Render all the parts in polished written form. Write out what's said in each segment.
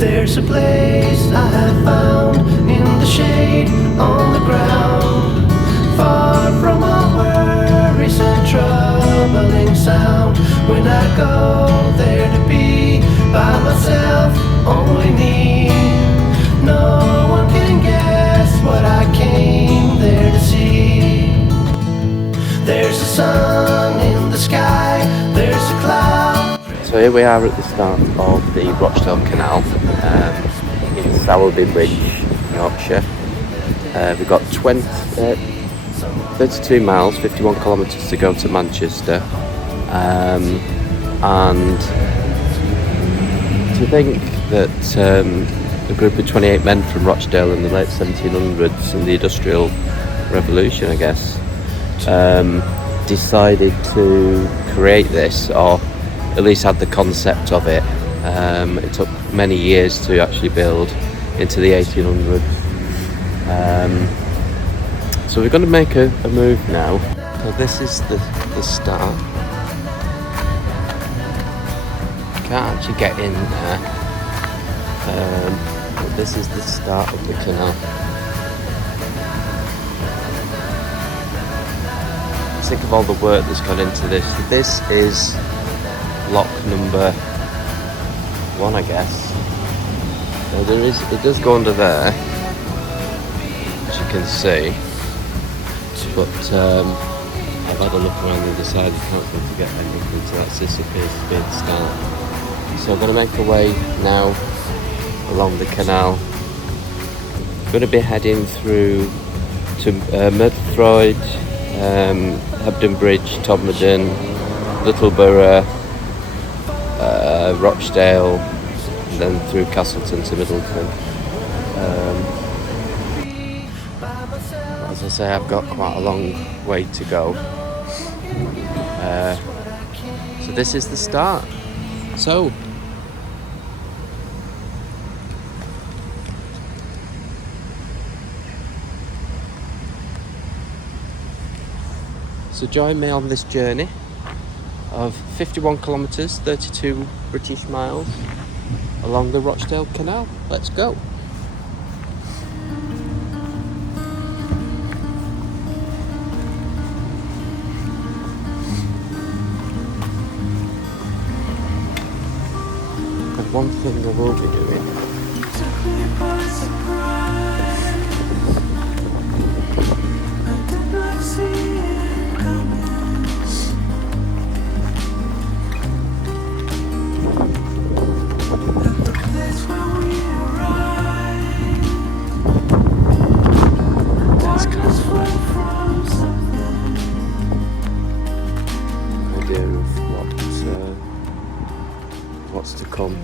There's a place I have found in the shade on the ground, far from all worries and troubling sound. When I go there to be by myself, only me, no one can guess what I came there to see. There's a sun in the sky, there's a cloud. So here we are at the start of the Rochdale Canal in Sowerby Bridge, Yorkshire. We've got 32 miles, 51 kilometres to go to Manchester. And to think that a group of 28 men from Rochdale in the late 1700s in the Industrial Revolution, I guess, decided to create this, or at least had the concept of it. It took many years to actually build into the 1800s. So we're going to make a move now. So this is the start. Can't actually get in there, but this is the start of the canal. Think of all the work that's gone into this. This is lock number 1, I guess. Now it does go under there, as you can see, but I've had a look around the other side. You can't seem to get anything, so this appears to be the start. So I'm going to make a way now along the canal. I'm going to be heading through to Middleton, Hebden Bridge, Todmorden, Littleborough, Rochdale, and then through Castleton to Middleton. As I say, I've got quite a long way to go. So this is the start. So join me on this journey of 51 kilometres, 32 British miles along the Rochdale Canal. Let's go. And one thing I will be doing what's to come.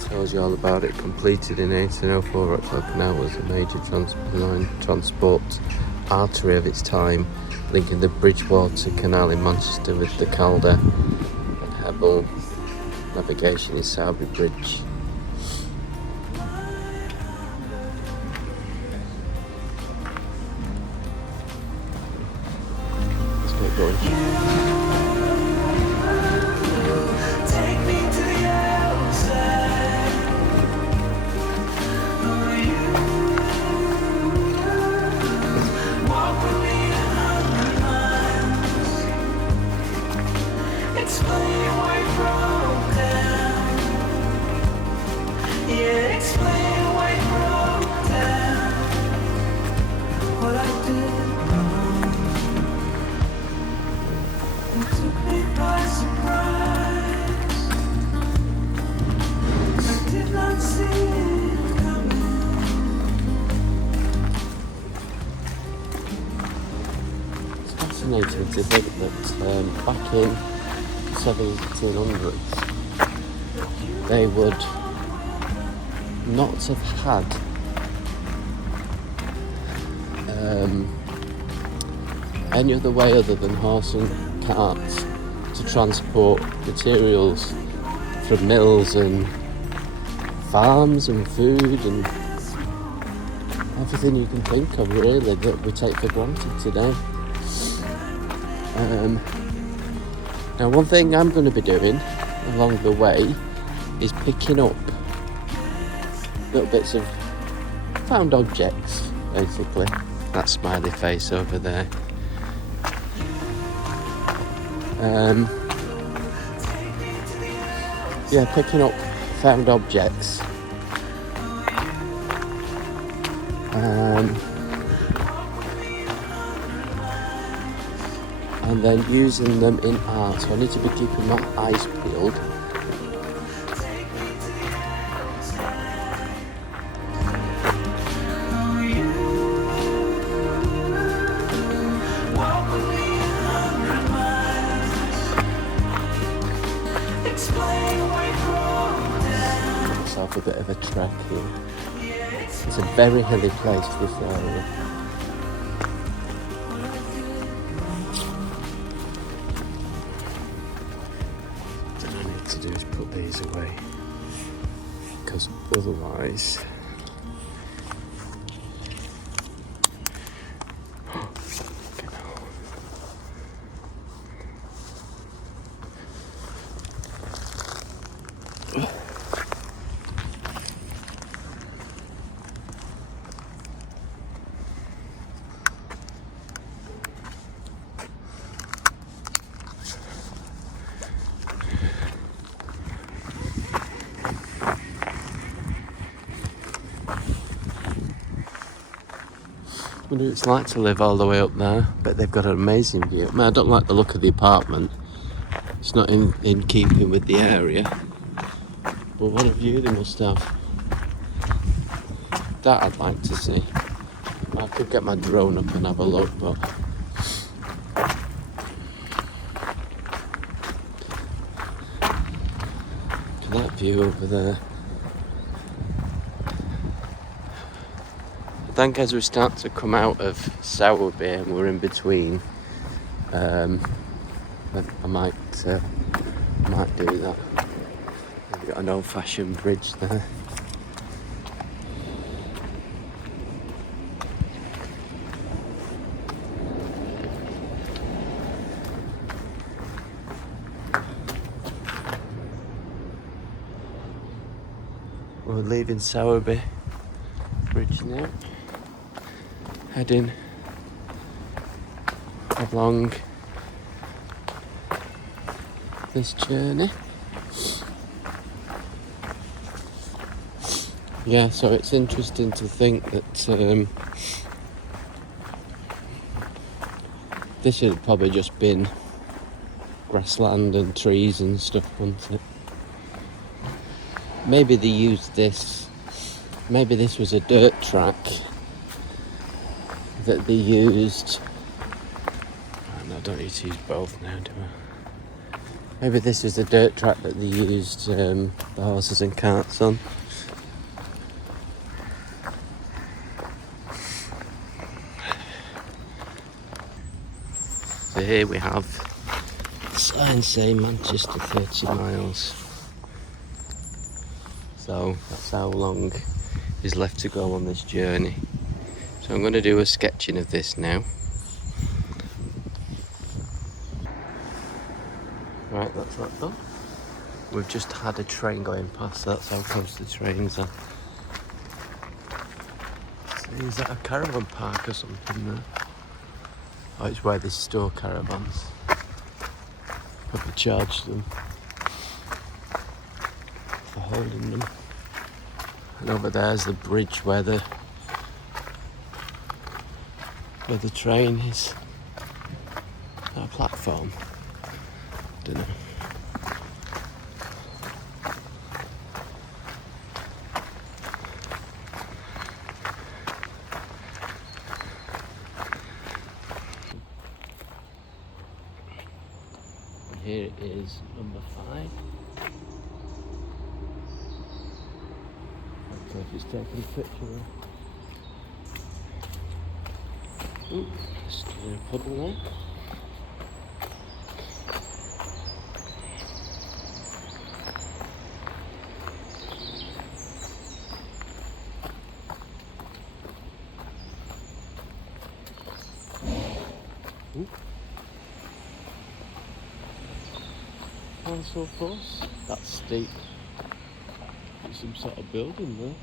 Tells you all about it. Completed in 1804, Rochdale Canal was a major transport artery of its time, linking the Bridgewater Canal in Manchester with the Calder and Hebden navigation in Sowerby Bridge. Going. Fascinating to think that back in 1700s they would not have had any other way other than horse and carts to transport materials from mills and farms and food and everything you can think of, really, that we take for granted today. Now, one thing I'm going to be doing along the way is picking up little bits of found objects, basically. That smiley face over there. Yeah, picking up found objects. And then using them in art. So I need to be keeping my eyes peeled. Myself a bit of a trek here. It's a very hilly place, this area. What I need to do is put these away, because otherwise I wonder what it's like to live all the way up there. But they've got an amazing view. I mean, I don't like the look of the apartment. It's not in keeping with the area. But what a view they must have. That I'd like to see. I could get my drone up and have a look, but that view over there. I think as we start to come out of Sowerby and we're in between, I might do that. We've got an old-fashioned bridge there. We're leaving Sowerby Bridge now, heading along this journey. Yeah, so it's interesting to think that this had probably just been grassland and trees and stuff, wasn't it? Maybe they used this, maybe this was a dirt track that they used. Oh, no, I don't need to use both now, do I? Maybe this was the dirt track that they used the horses and carts on. So here we have the sign saying Manchester 30 miles. So that's how long is left to go on this journey. So I'm going to do a sketching of this now. Right, that's that done. We've just had a train going past, that's how close the trains are. So is that a caravan park or something there? Oh, it's where they store caravans. Probably charge them for holding them. And over there's the bridge where the train is. That platform? Don't know. Here is number 5. Okay, if it's taking a picture. Ooh, still a puddle there. Ooh. Council Force. That's steep. There's some sort of building there.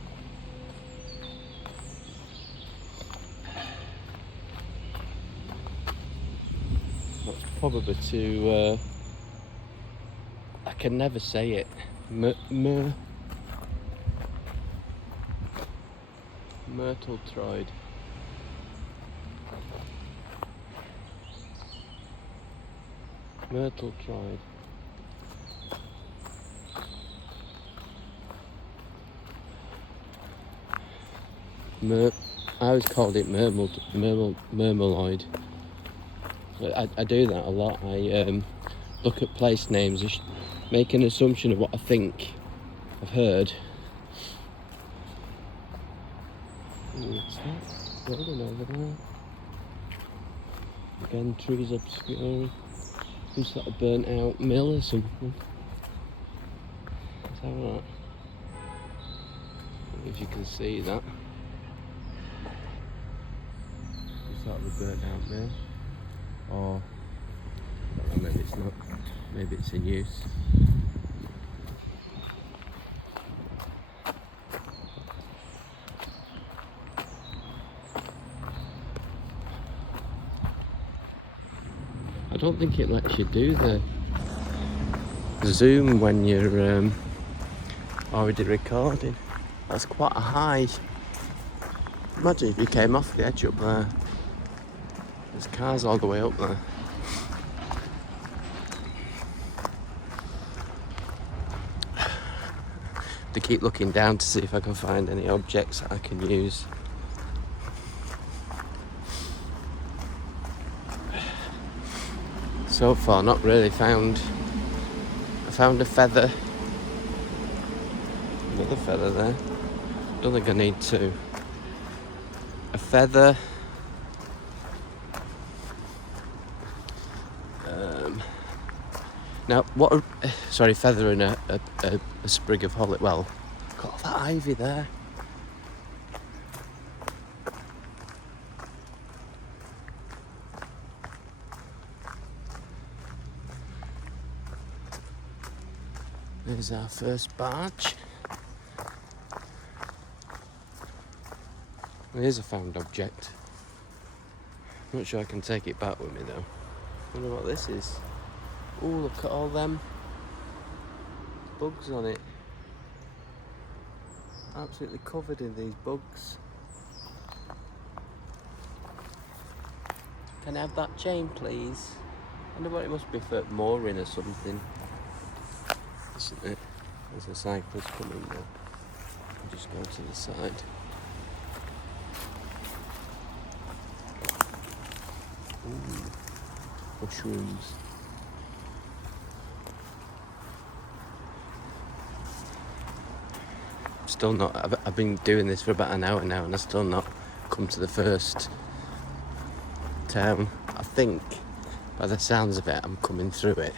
That's probably to, I can never say it. Myrtletroyd. Myrtletroyd. I always called it Murmeloid. I do that a lot. I look at place names, make an assumption of what I think I've heard. What's that building over there? Again, trees obscuring. Some sort of burnt out mill or something. Let's have that. If you can see that. Some sort of a burnt out mill. Or maybe it's not. Maybe it's in use. I don't think it lets you do the zoom when you're already recording. That's quite a high. Imagine if you came off the edge up there. There's cars all the way up there. To keep looking down to see if I can find any objects that I can use. So far, not really found. I found a feather. Another feather there. Don't think I need two. A feather. Now, what? Sorry, feather and a sprig of holly. Well, got all that ivy there. There's our first barge. Here's a found object. Not sure I can take it back with me though. I wonder what this is. Oh, look at all them bugs on it. Absolutely covered in these bugs. Can I have that chain, please? I wonder what it must be for mooring or something. Isn't it? There's a cyclist coming now. I'll just go to the side. Ooh, mushrooms. Still not. I've been doing this for about an hour now, and I've still not come to the first town. I think, by the sounds of it, I'm coming through it.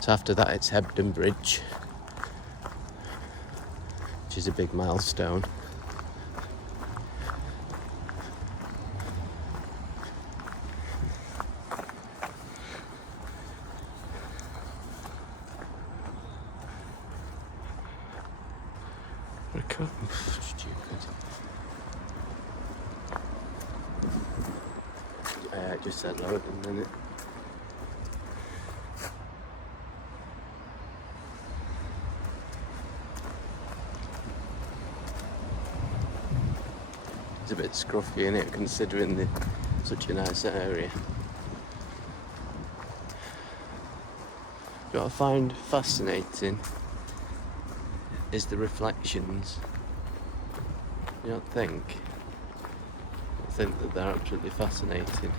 So after that, it's Hebden Bridge, which is a big milestone. Stupid. It just said load and then it. It's a bit scruffy, isn't it, considering such a nice area. What I find fascinating is the reflections. You don't think? I think that they're absolutely fascinating.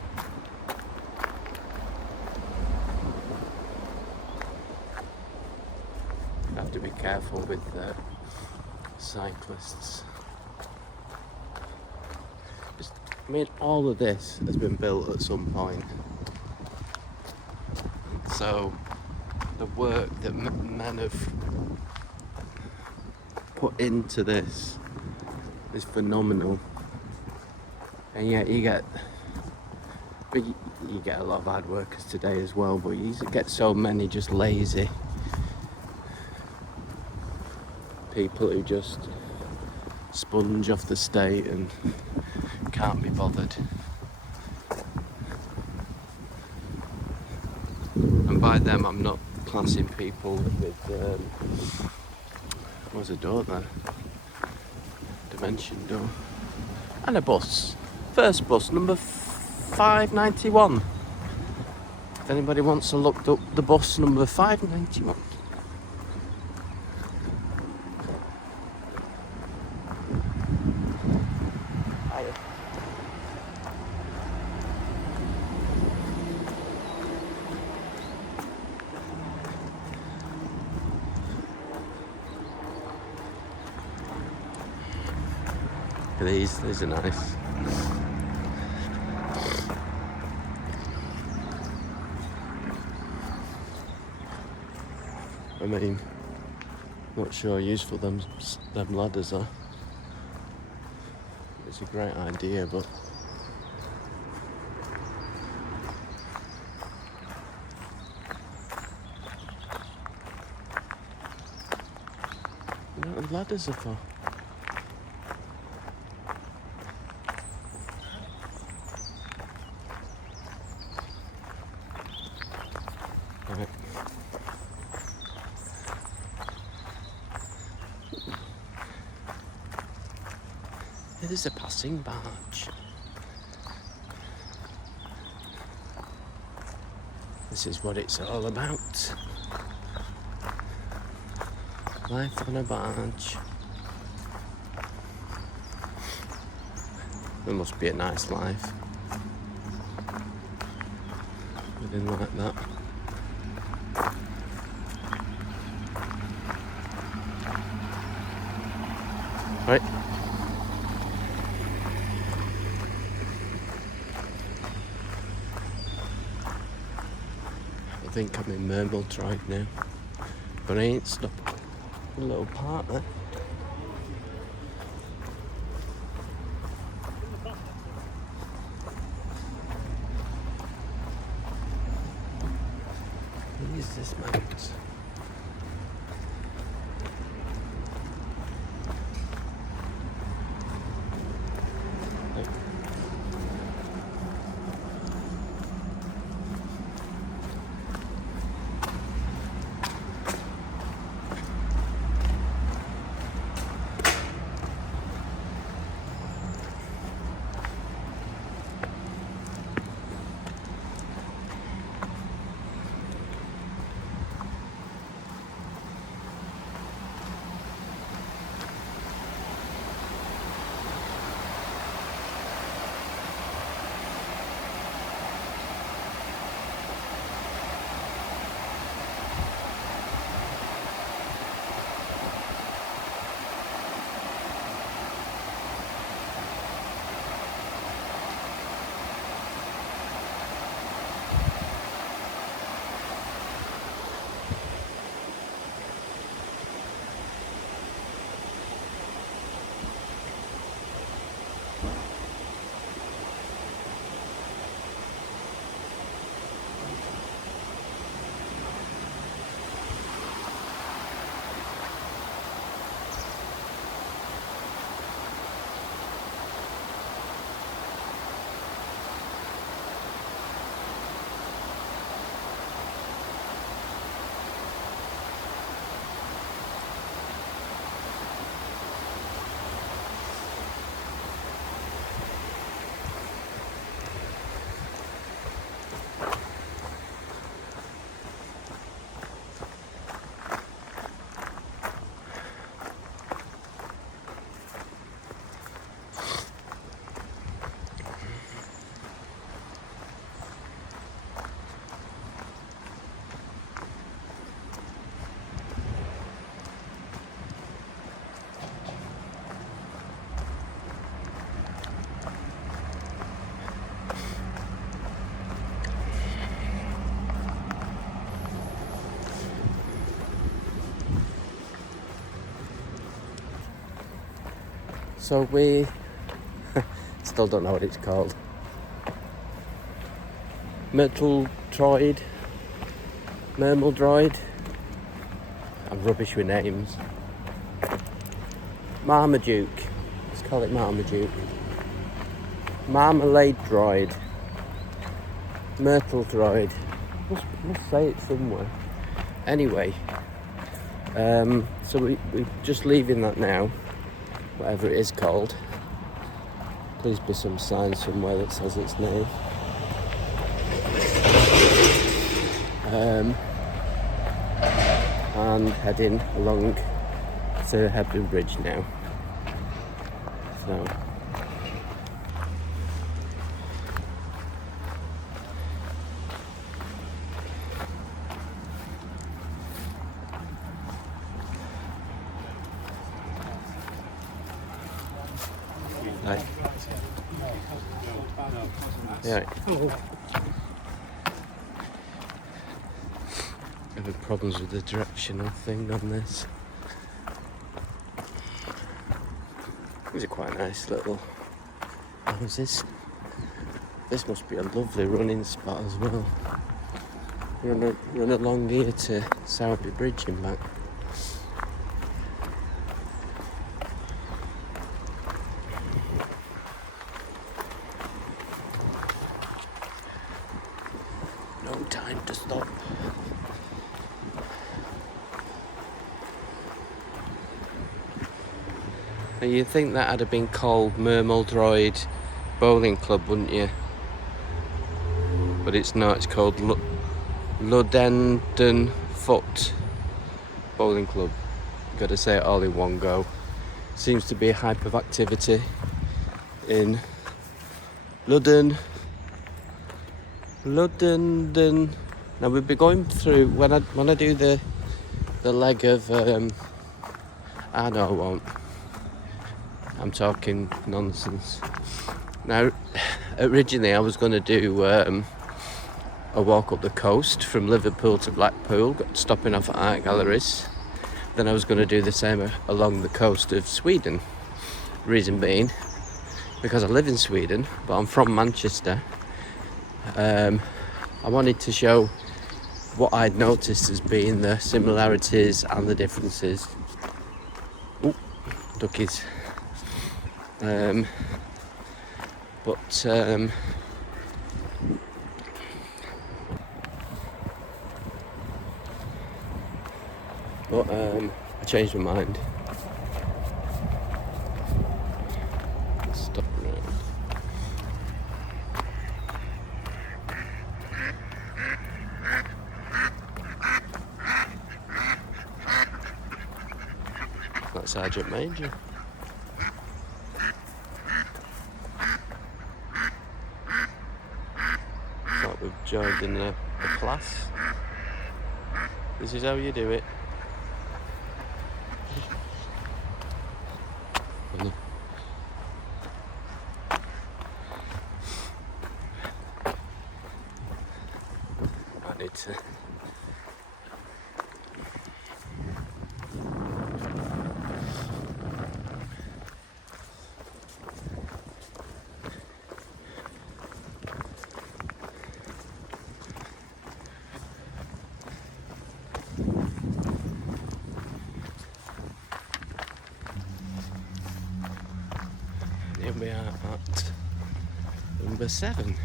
You have to be careful with cyclists. I mean, all of this has been built at some point. So the work that men have put into this is phenomenal, and yet you get But you get a lot of hard workers today as well, but you get so many just lazy people who just sponge off the state and can't be bothered. And by them I'm not classing people with what's a door there? Dimension door. And a bus. First bus, number 591. If anybody wants to look up the bus number 591. These are nice. I mean, not sure how useful them ladders are. It's a great idea, but you know what the ladders are for? Right. There's a passing barge. This is what it's all about. Life on a barge. It must be a nice life. Living like that. Right. I think I'm in Middleton now, but I ain't stopped a little part there. What is this mount? So we still don't know what it's called. Myrtledroyd, Mermeldroyd. I'm rubbish with names. Marmaduke. Let's call it Marmaduke. Marmalade Droid. Myrtledroyd. Must say it somewhere. Anyway, so we're just leaving that now, whatever it is called. Please be some sign somewhere that says its name. And heading along to Hebden Bridge now. So hi. Yeah. Having problems with the directional thing on this. These are quite nice little houses. This must be a lovely running spot as well. Run along here to Sowerby Bridge and back. No time to stop. Now you'd think that had been called Mermeldroyd Bowling Club, wouldn't you? But it's not, it's called Ludenden Foot Bowling Club. Got to say it all in one go. Seems to be a hype of activity in Ludenden. Now we'll be going through when I do the leg of I know I won't. I'm talking nonsense. Now, originally I was going to do a walk up the coast from Liverpool to Blackpool, stopping off at art galleries. Then I was going to do the same along the coast of Sweden. Reason being, because I live in Sweden, but I'm from Manchester. I wanted to show what I'd noticed as being the similarities and the differences. Ooh, duckies. But I changed my mind. Stop around. That's Sergeant Major. Like we've joined in a class. This is how you do it. I need to. Here we are at number 7.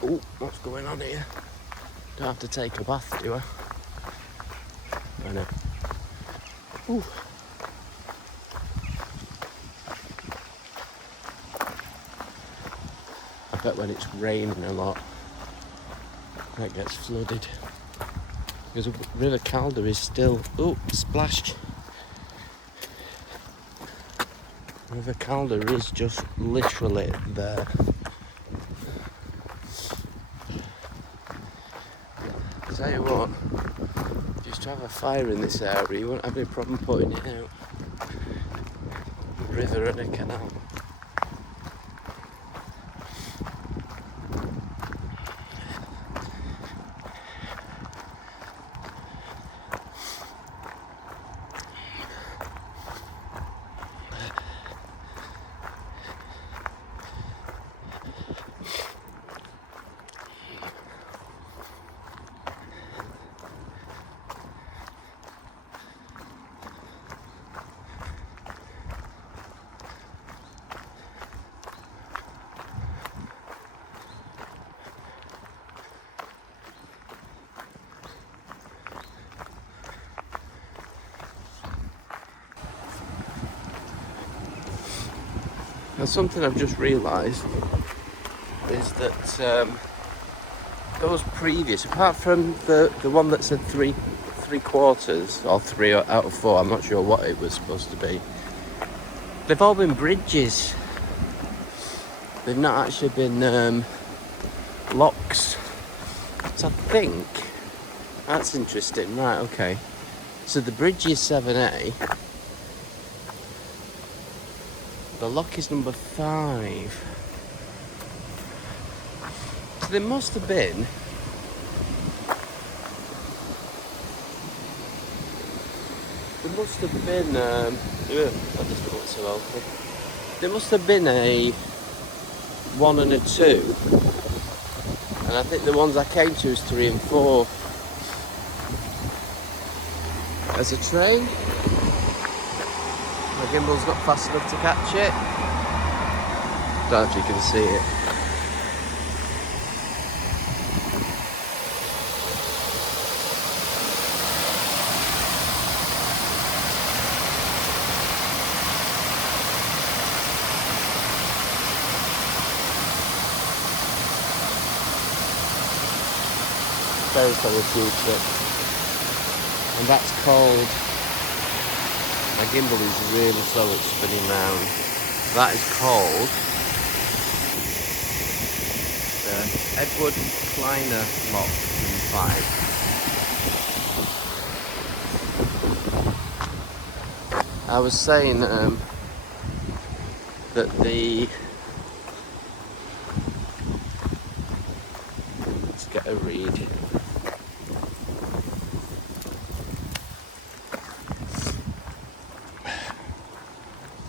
Oh, what's going on here? Don't have to take a bath, do I? I know. Ooh. I bet when it's raining a lot, that gets flooded. Because River Calder is still, splashed. River Calder is just literally there. I'll tell you what, if you used to have a fire in this area, you wouldn't have any problem putting it out. A river and a canal. something I've just realised is that those previous, apart from the one that said three quarters or 3 out of 4, I'm not sure what it was supposed to be. They've all been bridges. They've not actually been locks. So I think that's interesting. Right, okay. So the bridge is 7A. The lock is number 5. So there must have been that doesn't look so healthy. There must have been a 1 and a 2. And I think the ones I came to is 3 and 4. As a train. My gimbal's not fast enough to catch it. Don't know if you can see it. Very solid future. And that's called, my gimbal is really slow at spinning round. That is called the Edward Kleiner lock in 5. I was saying that let's get a read.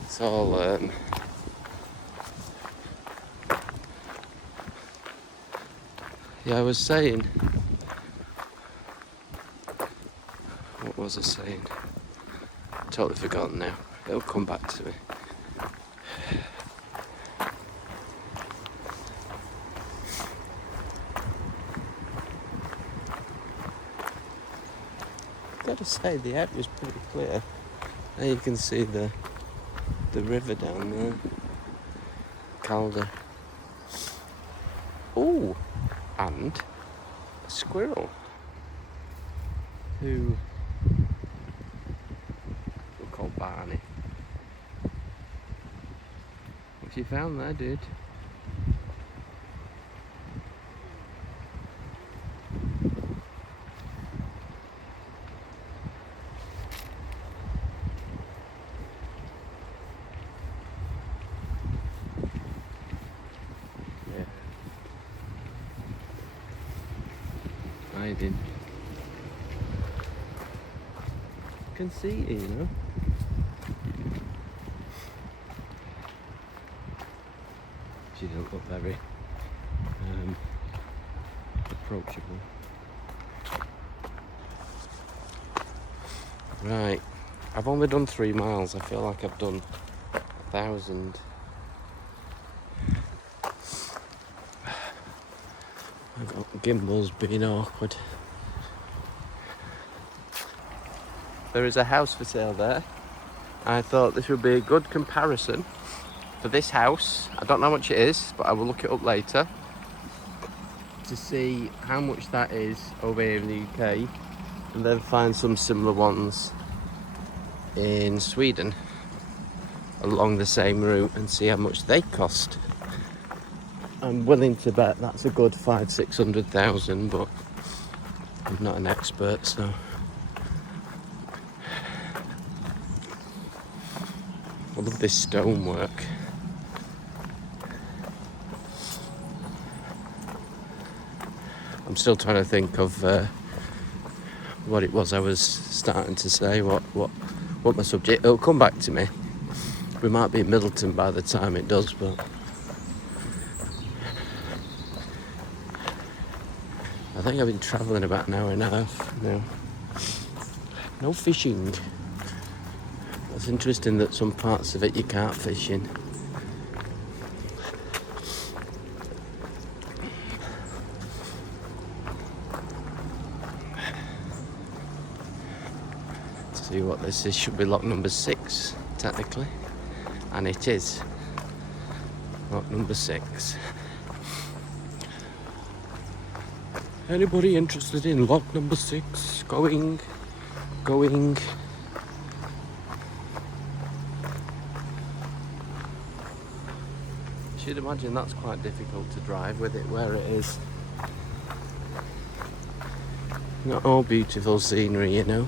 It's all yeah, I was saying, what was I saying? Totally forgotten now. It'll come back to me. Gotta say, the air was pretty clear. There you can see the river down there. Calder. Oh, and a squirrel who we'll call Barney. What you found there, dude? Hiding. You can see it, you know. She don't look very approachable. Right, I've only done 3 miles. I feel like I've done 1,000. Gimbal's being awkward. There is a house for sale there. I thought this would be a good comparison for this house. I don't know how much it is, but I will look it up later to see how much that is over here in the UK, and then find some similar ones in Sweden along the same route and see how much they cost. I'm willing to bet that's a good 500,000-600,000, but I'm not an expert, so. I love this stonework. I'm still trying to think of what it was I was starting to say, what my subject. It'll come back to me. We might be in Middleton by the time it does, but I think I've been travelling about an hour and a half now. No fishing. It's interesting that some parts of it you can't fish in. Let's see what this is. Should be lock number 6, technically. And it is. Lock number 6. Anybody interested in lock number 6? Going. You'd imagine that's quite difficult to drive with it where it is. Not all beautiful scenery, you know.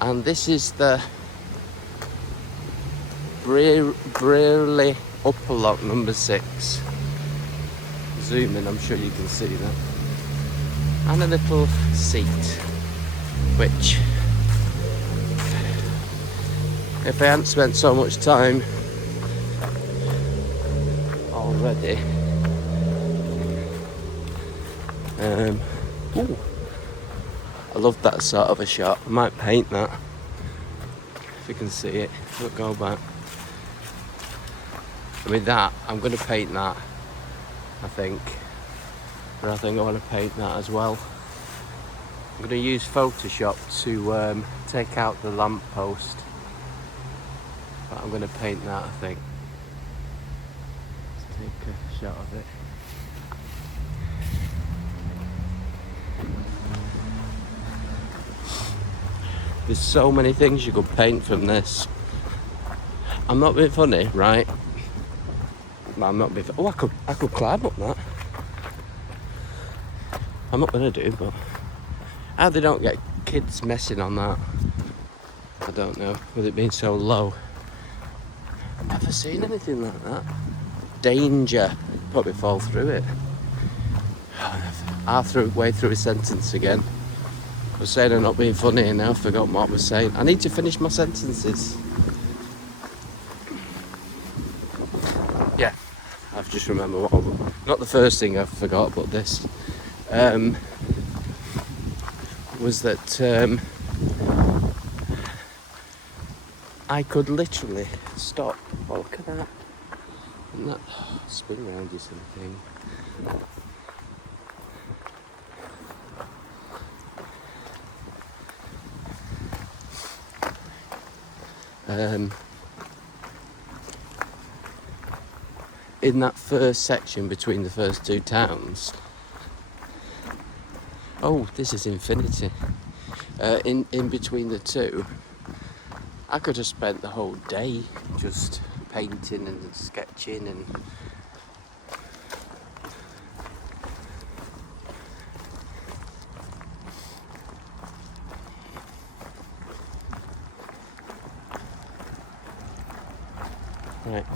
And this is the Brearley upper lock number 6. Zoom in, I'm sure you can see that. And a little seat, which, if I hadn't spent so much time already, ooh, I love that sort of a shot. I might paint that, if you can see it. Look, go back. I mean that, I'm going to paint that, I think. But I think I want to paint that as well. I'm going to use Photoshop to take out the lamppost. But I'm going to paint that, I think. Let's take a shot of it. There's so many things you could paint from this. I'm not being funny, right? I'm not being. Oh, I could climb up that. I'm not gonna do, but how they don't get kids messing on that, I don't know. With it being so low, I've never seen anything like that. Danger. Probably fall through it. Way through a sentence again. I was saying I'm not being funny and now I've forgotten what I was saying. I need to finish my sentences. Yeah, I've just remembered not the first thing I forgot, but this was that I could literally stop. Oh, look at that. And that spin round you something. In that first section between the first two towns. Oh, this is infinity. In between the two, I could have spent the whole day just painting and sketching and right.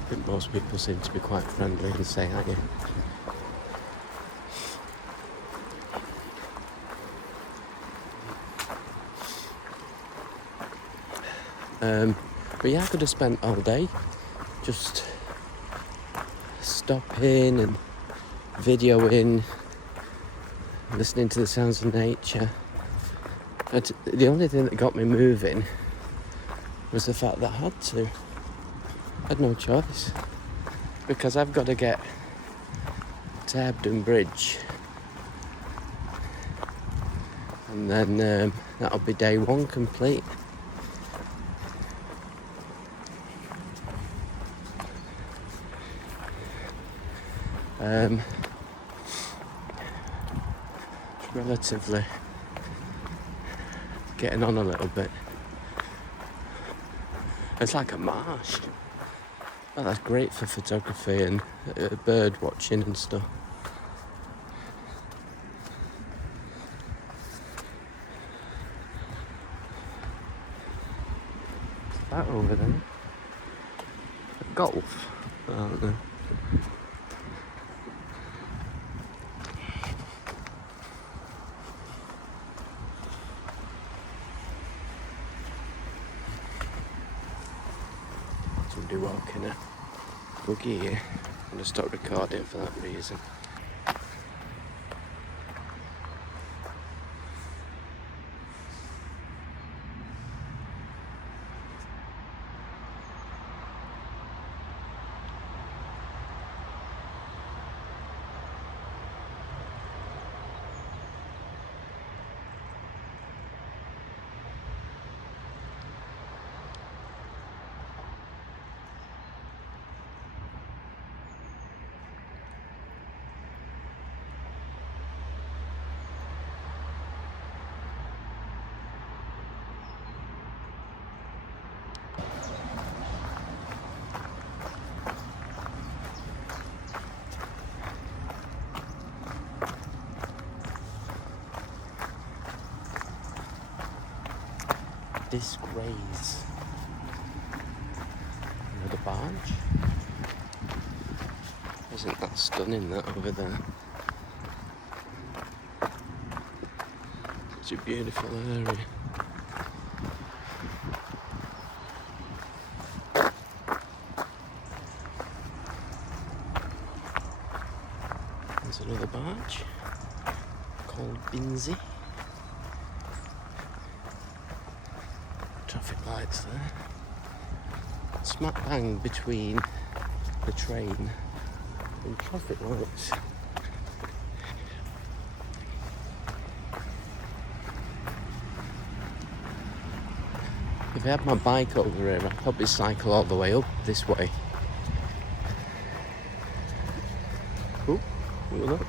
I think most people seem to be quite friendly and say, aren't you? But yeah, I could have spent all day just stopping and videoing, listening to the sounds of nature. But the only thing that got me moving was the fact that I had to. I had no choice. Because I've got to get to Hebden Bridge. And then that'll be day 1 complete. Relatively getting on a little bit. It's like a marsh. Well, that's great for photography and bird watching and stuff. What's that over there? Golf? I don't know. Somebody walking a buggy here. I'm going to stop recording for that reason. disgrace. Another barge. Isn't that stunning, that over there? Such a beautiful area. There's another barge called Binsey. Traffic lights there. Smack bang between the train and traffic lights. If I had my bike over here, I'd probably cycle all the way up this way. Oh, look at that.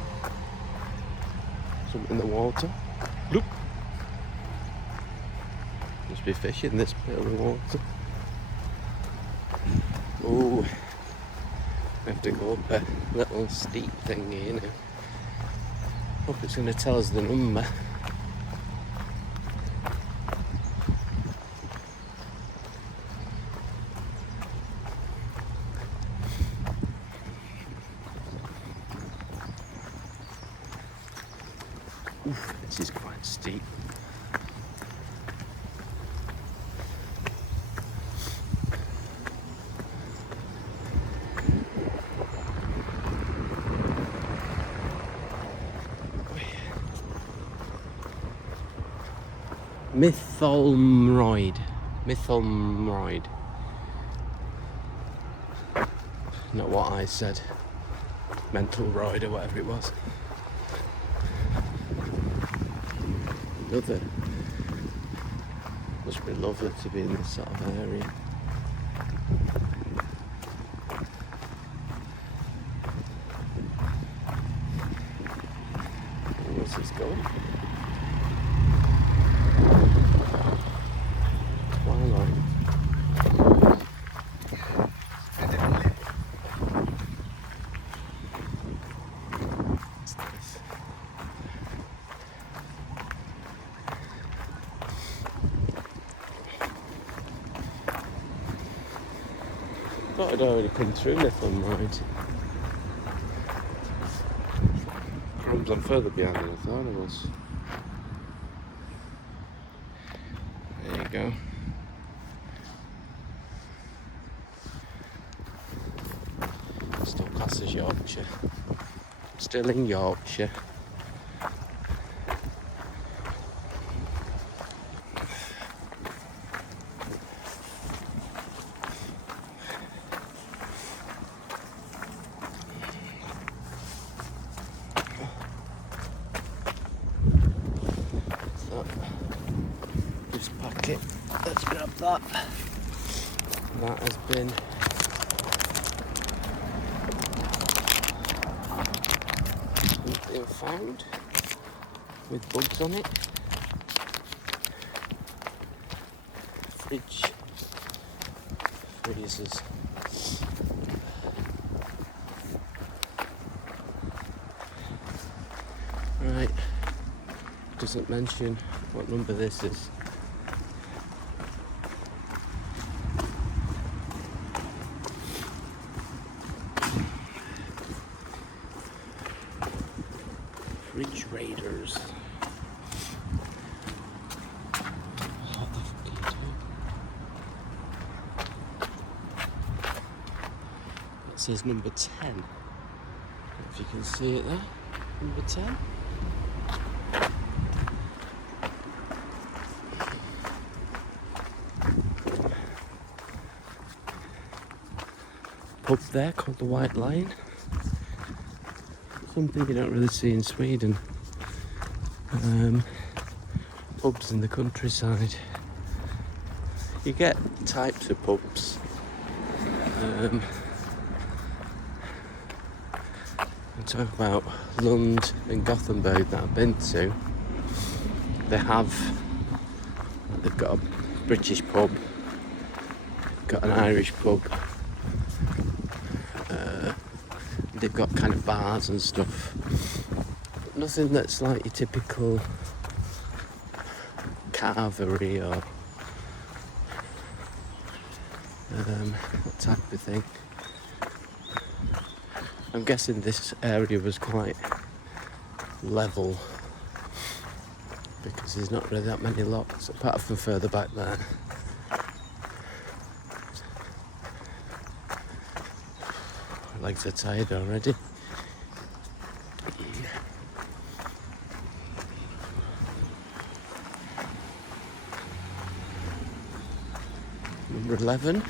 Something in the water. Look. Must be fish in this bit of the water. Oh, we have to go up a little steep thing here now. Hope it's going to tell us the number. Oof, this is quite steep. Mytholmroyd. Not what I said. Mental roid or whatever it was. Another. Must be lovely to be in this sort of area. Where's this going? I thought I'd already come through Littleborough. Crumbs, I'm further behind than I thought I was. There you go. Still classed as Yorkshire. Still in Yorkshire. This packet, let's grab that. That has been something found with bugs on it. Freezers. Right, doesn't mention what number this is. Fridge Raiders. What the fuck are you doing? It says number 10. If you can see it there. Number 10. Pub there called the White Lion. Something you don't really see in Sweden. Pubs in the countryside. You get types of pubs. I'm talking about Lund and Gothenburg that I've been to. They've got a British pub, got an Irish pub. They've got kind of bars and stuff. But nothing that's like your typical carvery or that type of thing. I'm guessing this area was quite level because there's not really that many locks apart from further back there. My legs are tired already. Number 11.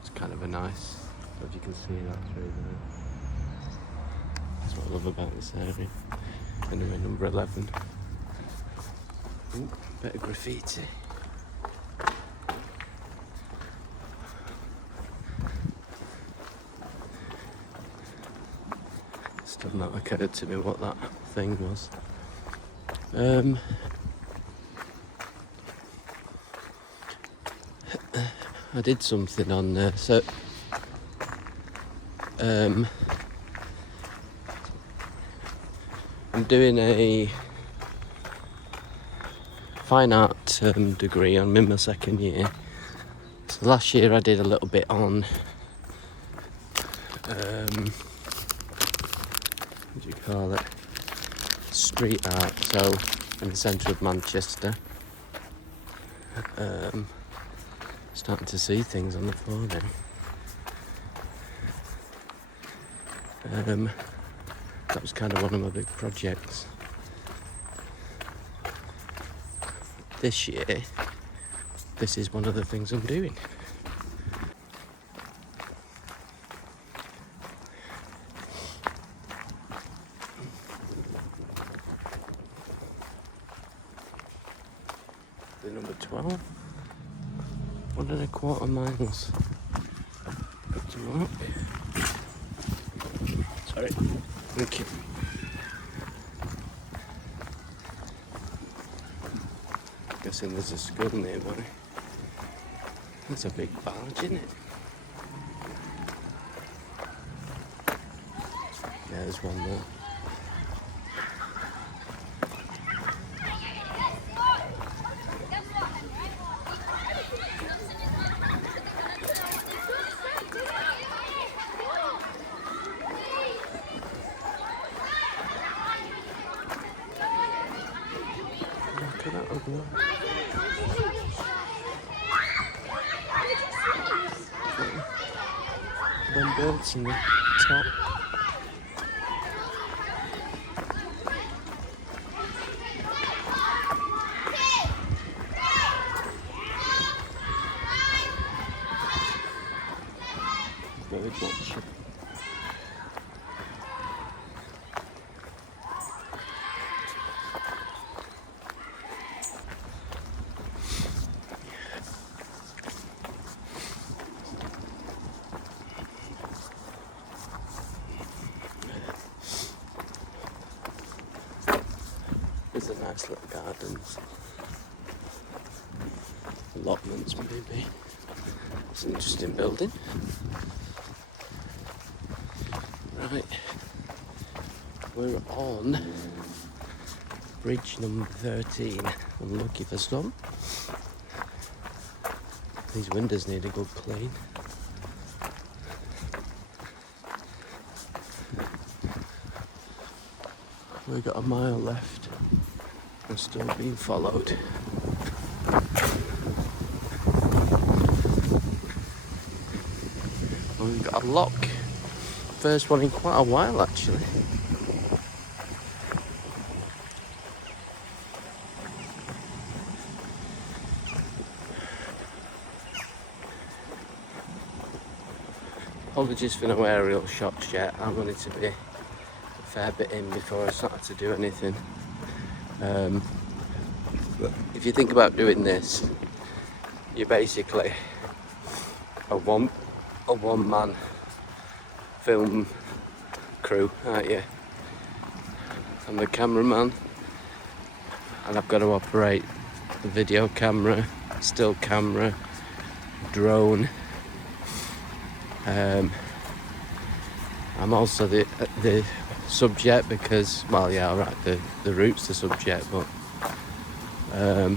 It's kind of a nice, if you can see that through there. That's what I love about this area. Anyway, number 11. Ooh, bit of graffiti. Still not occurred to me what that thing was. I did something on there, so I'm doing a fine art degree. I'm in my second year. So last year I did a little bit on what do you call it? Street art. So in the centre of Manchester. Starting to see things on the floor now. That was kind of one of my big projects. This year, this is one of the things I'm doing. The number 12. 1.25 miles. Good to walk. Sorry. Thank you. Guessing there's a school nearby. That's a big barge, isn't it? Yeah, there's one there. Look at that over there. Them birds in the top. Bird watching. There's a nice little gardens. Allotments maybe. It's an interesting building. Right. We're on bridge number 13. I'm lucky for some. These windows need a good clean. We've got a mile left. We're still being followed. And we've got a lock. First one in quite a while actually. Apologies for no aerial shots yet. I wanted to be a fair bit in before I started to do anything. But if you think about doing this, you're basically a one-man film crew, aren't you? I'm the cameraman, and I've got to operate the video camera, still camera, drone. I'm also the subject because, well, yeah, alright, the route's the subject, but oh,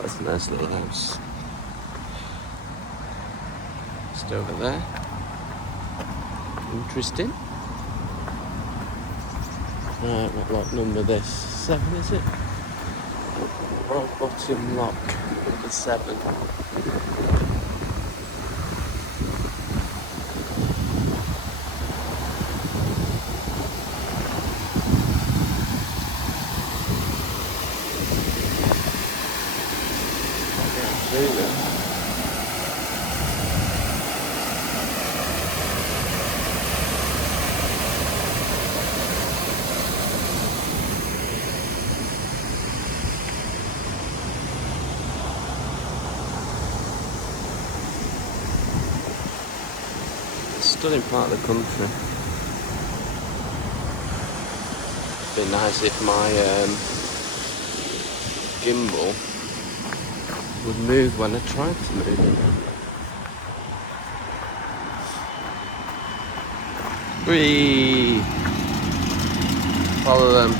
that's a nice little house. Just over there. Interesting. Right, what lock number this? 7, is it? Rock bottom lock number 7. Stunning part of the country. It'd be nice if my gimbal would move when I tried to move it. Whee! Follow them.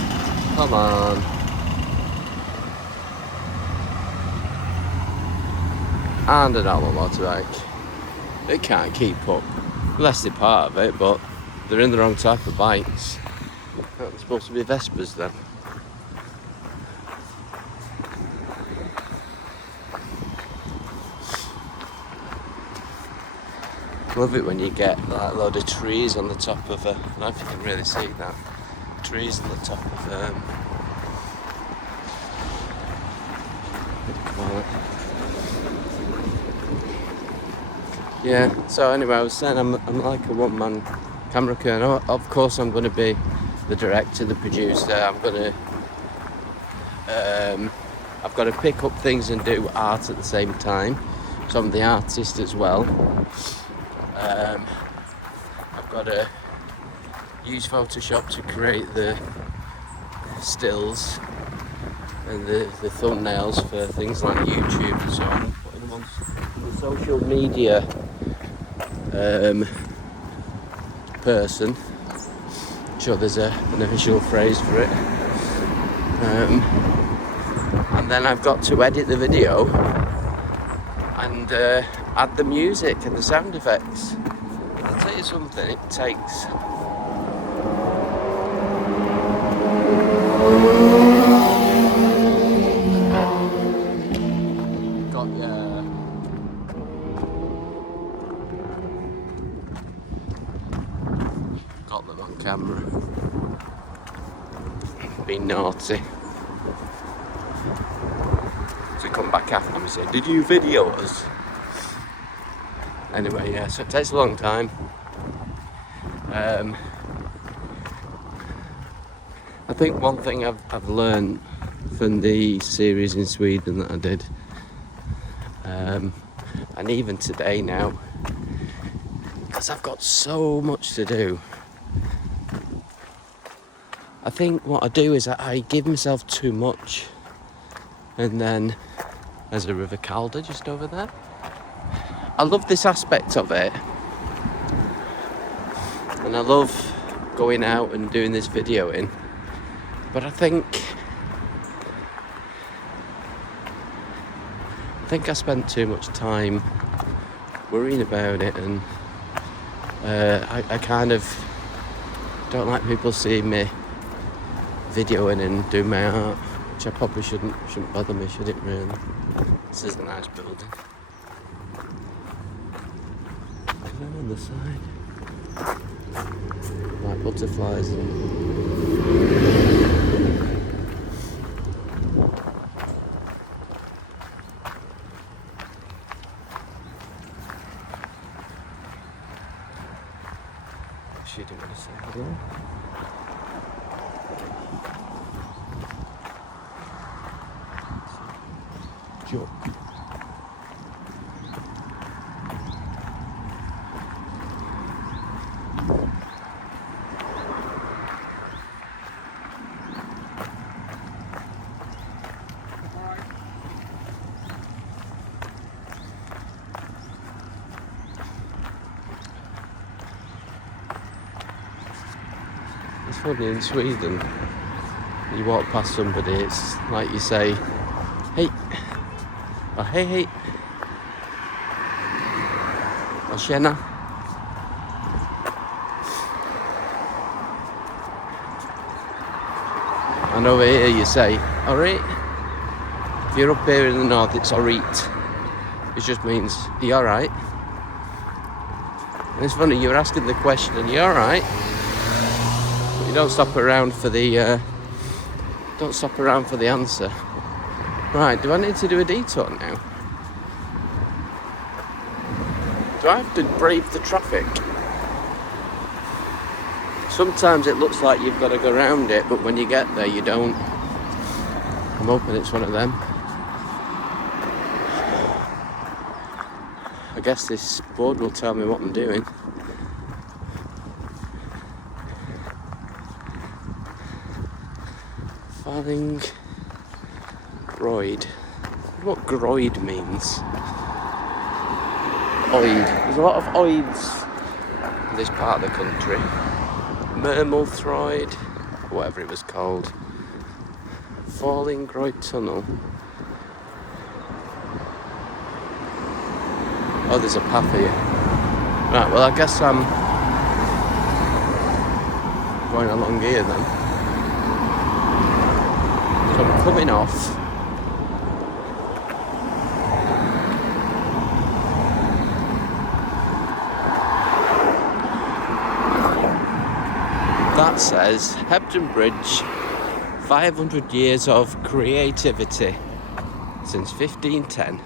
Come on. And a normal motorbike. They can't keep up. Unless they're part of it, but they're in the wrong type of bikes. They're supposed to be Vespers then. Love it when you get like a load of trees on the top of I don't know if you can really see that. Trees on the top of what do you call it? Yeah, so anyway, I was saying I'm like a one-man camera crew. And of course I'm going to be the director, the producer. I've got to pick up things and do art at the same time. So I'm the artist as well. I've got to use Photoshop to create the stills and the thumbnails for things like YouTube and so on. Putting them on the social media person. I'm sure there's an official phrase for it. And then I've got to edit the video and add the music and the sound effects. I'll tell you something, it takes got them on camera. Being naughty. So come back after me and say, did you video us? Anyway, yeah, so it takes a long time. I think one thing I've learned from the series in Sweden that I did, and even today now, because I've got so much to do, I think what I do is I give myself too much. And then there's a River Calder just over there. I love this aspect of it. And I love going out and doing this videoing. But I think I spent too much time worrying about it, and I kind of don't like people seeing me videoing and doing my art, which I probably shouldn't bother me, should it really? This is a nice building. And then on the side, like butterflies and she didn't want to say hello. Joke. funny in Sweden. You walk past somebody, it's like you say, hey, or hey, or tjena. And over here you say, alright. If you're up here in the north, it's alright. It just means, are you alright? And it's funny, you're asking the question, and you're alright. But you don't stop around for the answer. Right, do I need to do a detour now? Do I have to brave the traffic? Sometimes it looks like you've got to go around it, but when you get there, you don't. I'm hoping it's one of them. I guess this board will tell me what I'm doing. Farthing Groyd. I wonder what Groyd means. Oid. There's a lot of oids in this part of the country. Mermelthroyd, whatever it was called. Falling Groyd Tunnel. Oh, there's a path here. Right, well, I guess I'm going along here then. So I'm coming off. That says Hebden Bridge, 500 years of creativity since 1510.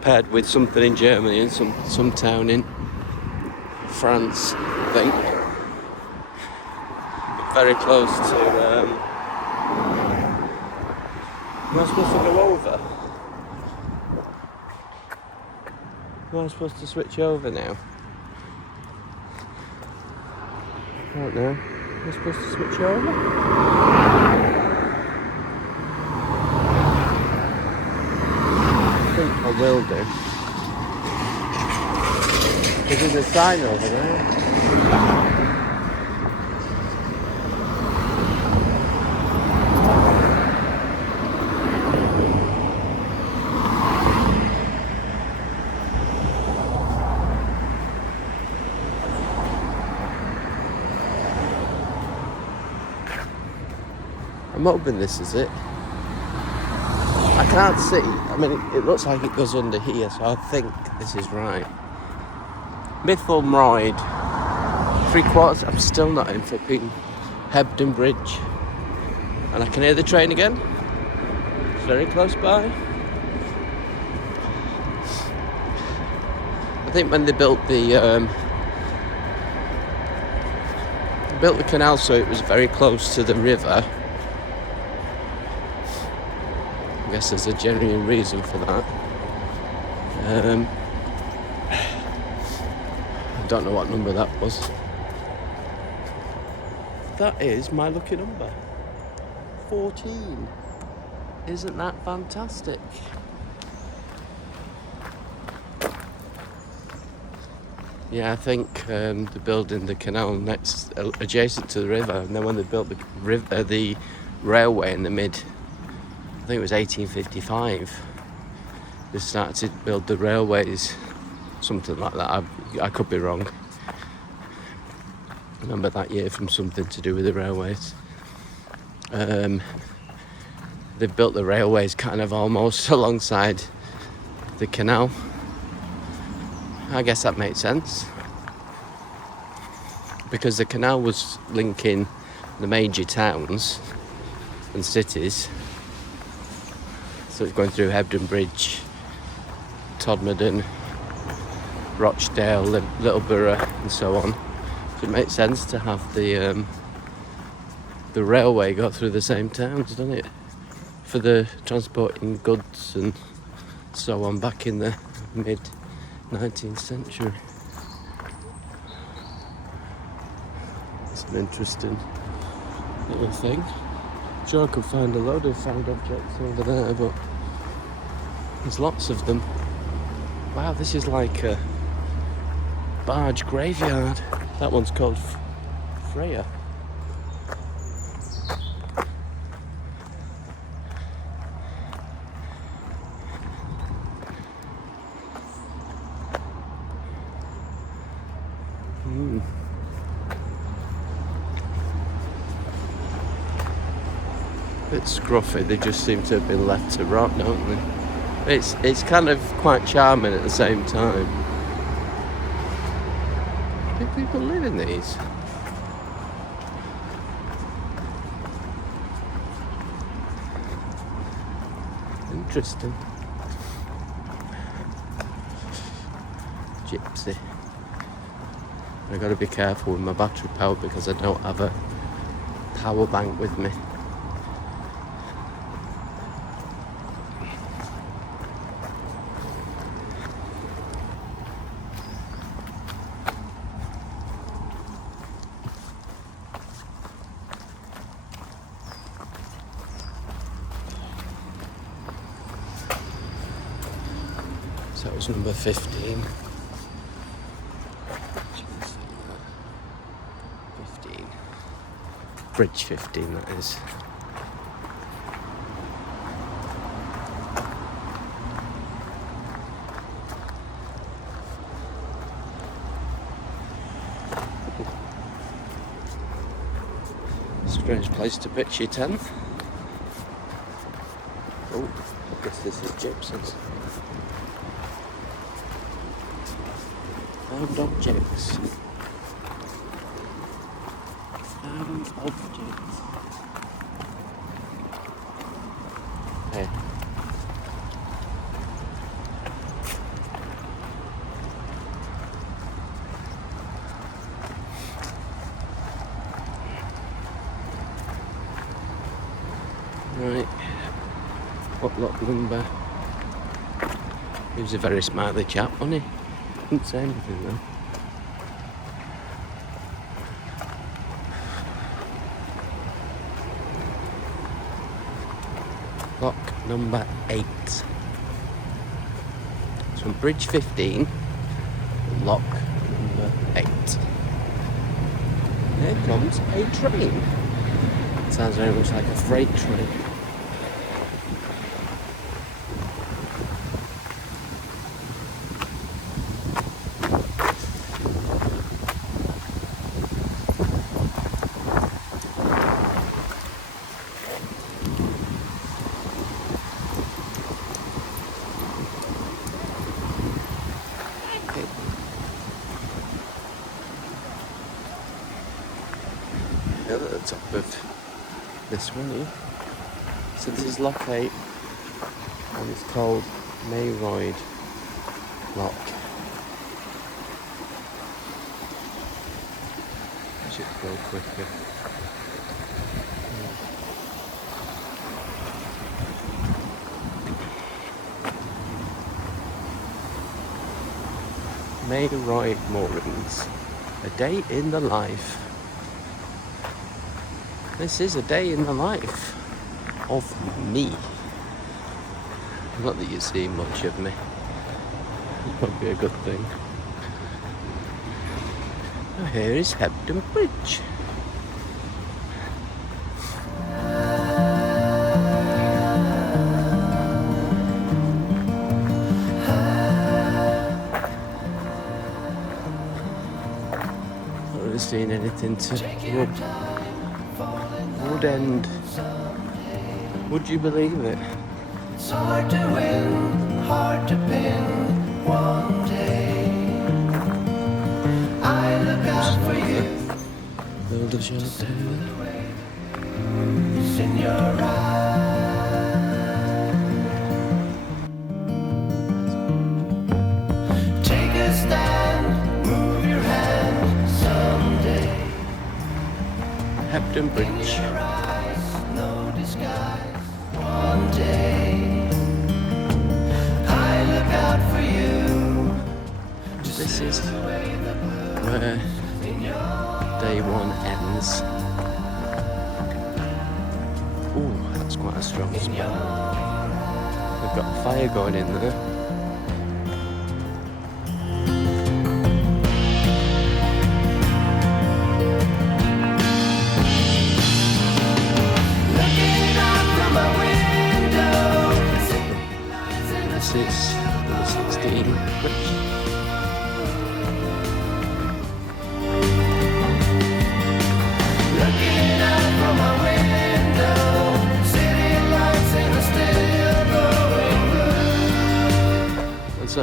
Paired with something in Germany and some town in France, I think. Very close to. Am I supposed to go over? Am I supposed to switch over now? I don't know. Am I supposed to switch over? I will do. There's a sign over there. I'm hoping this is it. I can't see. I mean, it looks like it goes under here, so I think this is right. Littleborough, 3/4. I'm still not in flipping Hebden Bridge. And I can hear the train again. It's very close by. I think when they built the canal, so it was very close to the river. I guess there's a genuine reason for that. I don't know what number that was. That is my lucky number. 14. Isn't that fantastic? Yeah, I think they're building the canal next, adjacent to the river, and then when they built the railway in the I think it was 1855, they started to build the railways, something like that. I could be wrong. I remember that year from something to do with the railways. They've built the railways kind of almost alongside the canal. I guess that makes sense, because the canal was linking the major towns and cities. So it's going through Hebden Bridge, Todmorden, Rochdale, Littleborough, and so on. So it makes sense to have the railway go through the same towns, doesn't it? For the transporting goods and so on back in the mid-19th century. It's an interesting little thing. I'm sure I could find a load of found objects over there, but there's lots of them. Wow, this is like barge graveyard. That one's called Freya. Bit scruffy, they just seem to have been left to rot, don't they? It's kind of quite charming at the same time. Do people live in these? Interesting. Gypsy. I've got to be careful with my battery power because I don't have a power bank with me. So it was number 15. 15. Bridge 15, that is. Strange place to pitch your tent. Oh, I guess this is gypsies. Found objects. Found objects. Hey. Right. What lot number? He was a very smiley chap, wasn't he? Didn't say anything though. Lock number 8. So on Bridge 15, lock number 8. There comes a train. It sounds very much like a freight train. At the top of this one here. So this is lock 8 and it's called Mayroyd Lock. I should go quicker. Mayroyd Moorings. A day in the life. This is a day in the life of me. Not that you see much of me. Might be a good thing. Oh, here is Hebden Bridge. Not really seen anything to rub. Wood End. Would you believe it? It's hard to win, hard to pin one day. I look out for you. Build a shelter. It's in your eyes. Take a stand, move your hand someday. Hebden Bridge. No disguise. One day I look out for you. This is where day 1 ends. Ooh, that's quite a strong smell. We've got a fire going in there.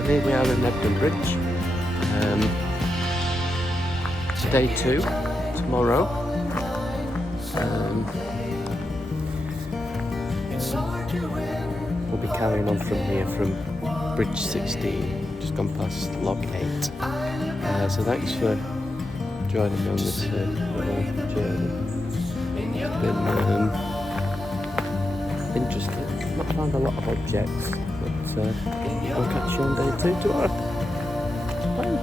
here we are in Hebden Bridge. Day 2, tomorrow. We'll be carrying on from here from Bridge 16, just gone past Log 8. So thanks for joining me on this little journey. It's been interesting. Not found a lot of objects, but I'll catch you on day 2 tomorrow. Bye.